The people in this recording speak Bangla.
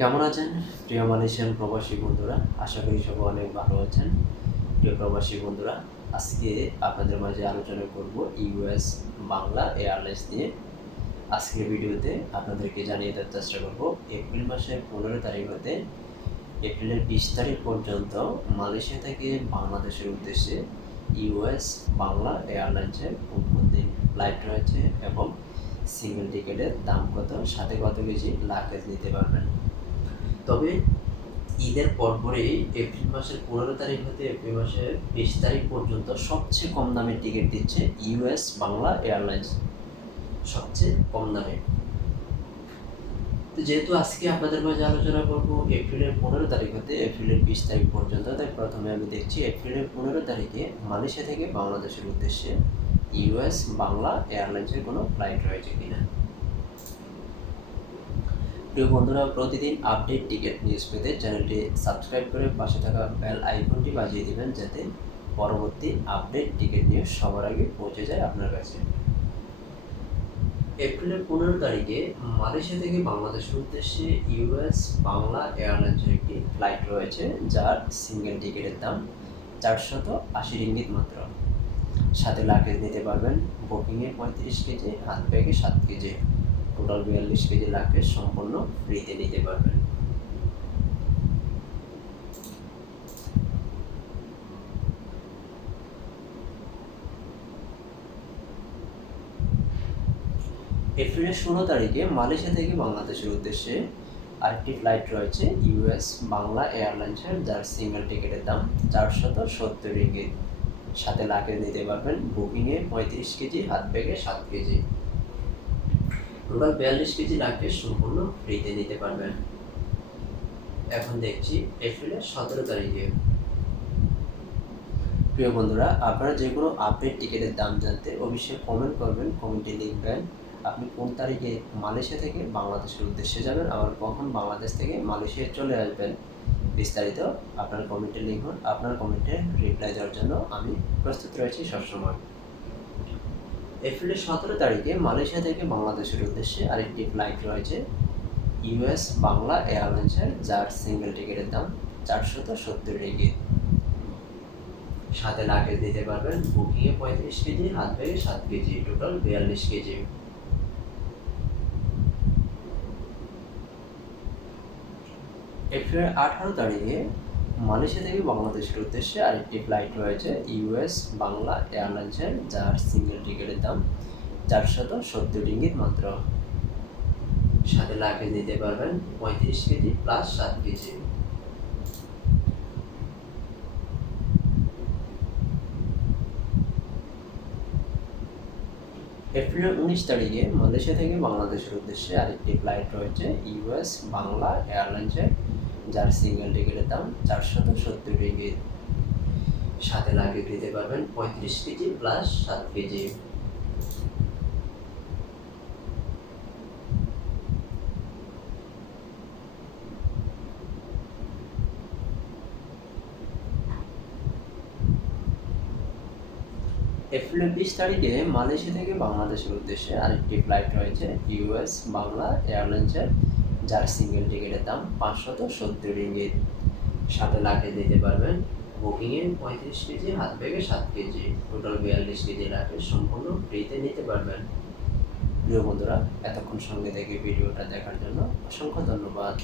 কেমন আছেন প্রিয় মালয়েশিয়ান প্রবাসী বন্ধুরা? আশা করি সবাই অনেক ভালো আছেন। প্রিয় প্রবাসী বন্ধুরা, আজকে আপনাদের মাঝে আলোচনা করব ইউএস বাংলা এয়ারলাইন্স নিয়ে। আজকের ভিডিওতে আপনাদেরকে জানিয়ে দেওয়ার চেষ্টা করব এপ্রিল মাসের 15 তারিখ হতে এপ্রিলের 20 তারিখ পর্যন্ত মালয়েশিয়া থেকে বাংলাদেশের উদ্দেশ্যে ইউএস বাংলা এয়ারলাইন্সের কোন কোন দিন ফ্লাইট রয়েছে এবং সিঙ্গেল টিকিটের দাম কত, সাথে কত কেজি লাগেজ নিতে পারবেন। তবে ঈদের পরপরই এপ্রিল মাসের 15 তারিখ হতে এপ্রিল মাসের 20 তারিখ পর্যন্ত সবচেয়ে কম দামের টিকিট দিচ্ছে ইউএস বাংলা এয়ারলাইন্স, সবচেয়ে কম দামে। তো যেহেতু আজকে আপনাদের মাঝে আলোচনা করব এপ্রিলের 15 তারিখ হতে এপ্রিলের 20 তারিখ পর্যন্ত, তাই প্রথমে আমি দেখছি এপ্রিলের 15 তারিখে মালয়েশিয়া থেকে বাংলাদেশের উদ্দেশ্যে ইউএস বাংলা এয়ারলাইন্সের কোনো ফ্লাইট রয়েছে কিনা। প্রিয় বন্ধুরা, প্রতিদিন আপডেট টিকিট নিউজ পেতে চ্যানেলটি সাবস্ক্রাইব করে পাশে থাকা বেল আইকনটি বাজিয়ে দেবেন, যাতে পরবর্তী আপডেট টিকিট নিউজ সবার আগে পৌঁছে যায় আপনার কাছে। এপ্রিলের 15 তারিখে মালয়েশিয়া থেকে বাংলাদেশের উদ্দেশ্যে ইউএস বাংলা এয়ারলাইন্সের একটি ফ্লাইট রয়েছে, যার সিঙ্গেল টিকিটের দাম 480 রিঙ্গিত মাত্র। সাথে লাগেজ নিতে পারবেন বুকিংয়ে 35 কেজি, হাত ব্যাগে 7 কেজি, টোটাল 42 কেজি লাগেজ সম্পূর্ণ ফ্রিতে নিতে পারবেন। এপ্রিলের 16 তারিখে মালয়েশিয়া থেকে বাংলাদেশের উদ্দেশ্যে আরেকটি ফ্লাইট রয়েছে ইউএস বাংলা এয়ারলাইন্সের, যার সিঙ্গেল টিকিটের দাম 470 রিঙ্গিত। সাথে লাগেজ নিতে পারবেন বুকিংয়ে 35 কেজি, হাত ব্যাগে 7 কেজি, টোটাল 42 কেজি লাগেজ সম্পূর্ণ ফ্রিতে নিতে পারবেন। এখন দেখছি এপ্রিলের 17 তারিখে। প্রিয় বন্ধুরা, আপনারা যে কোনো আপডেট টিকিটের দাম জানতে অবশ্যই কমেন্ট করবেন, কমেন্টে লিখবেন আপনি কোন তারিখে মালয়েশিয়া থেকে বাংলাদেশের উদ্দেশ্যে যাবেন, আবার কখন বাংলাদেশ থেকে মালয়েশিয়ায় চলে আসবেন। বিস্তারিত আপনার কমেন্টে লিখুন। আপনার কমেন্টে রিপ্লাই দেওয়ার জন্য আমি প্রস্তুত রয়েছি সবসময়। এপ্রিলের 17 তারিখে মালয়েশিয়া থেকে বাংলাদেশের উদ্দেশ্যে আরেকটি ফ্লাইট রয়েছে ইউএস বাংলা এয়ারলাইন্সের, যার সিঙ্গেল টিকিটের দাম 470 রিঙ্গিত। সাথে লাগেজ দিতে পারবেন বুকিংয়ে 35 কেজি, হাত ব্যাগে 7 কেজি, টোটাল 42 কেজি। এপ্রিলের 18 তারিখে মালয়েশিয়া থেকে বাংলাদেশের উদ্দেশ্যে আরেকটি ফ্লাইট রয়েছে ইউএস বাংলা এয়ারলাইন্সের, যার সিঙ্গেল টিকিটের দাম 470 রিঙ্গিত মাত্র। সাথে লাগেজ নিতে পারবেন 35 কেজি প্লাস 7 কেজি। এপ্রিলের 19 তারিখে মালয়েশিয়া থেকে বাংলাদেশের উদ্দেশ্যে আরেকটি ফ্লাইট রয়েছে ইউএস বাংলা এয়ারলাইন্সের, যার সিঙ্গেল টিকিটের দাম 470 রিঙ্গিত। সাথে লাগেজ দিতে পারবেন 35 কেজি প্লাস 7 কেজি। এপ্রিলের 20 তারিখে মালয়েশিয়া থেকে বাংলাদেশের উদ্দেশ্যে আরেকটি ফ্লাইট রয়েছে ইউএস বাংলা এয়ারলাইন্সের, যার সিঙ্গেল টিকিটের দাম 570 রিঙ্গিত। সাথে লাগেজ দিতে পারবেন বুকিংয়ে 35 কেজি, হাত ব্যাগে 7 কেজি, টোটাল 42 কেজি লাগেজ সম্পূর্ণ ফ্রিতে নিতে পারবেন। প্রিয় বন্ধুরা, এতক্ষণ সঙ্গে থেকে ভিডিওটা দেখার জন্য অসংখ্য ধন্যবাদ।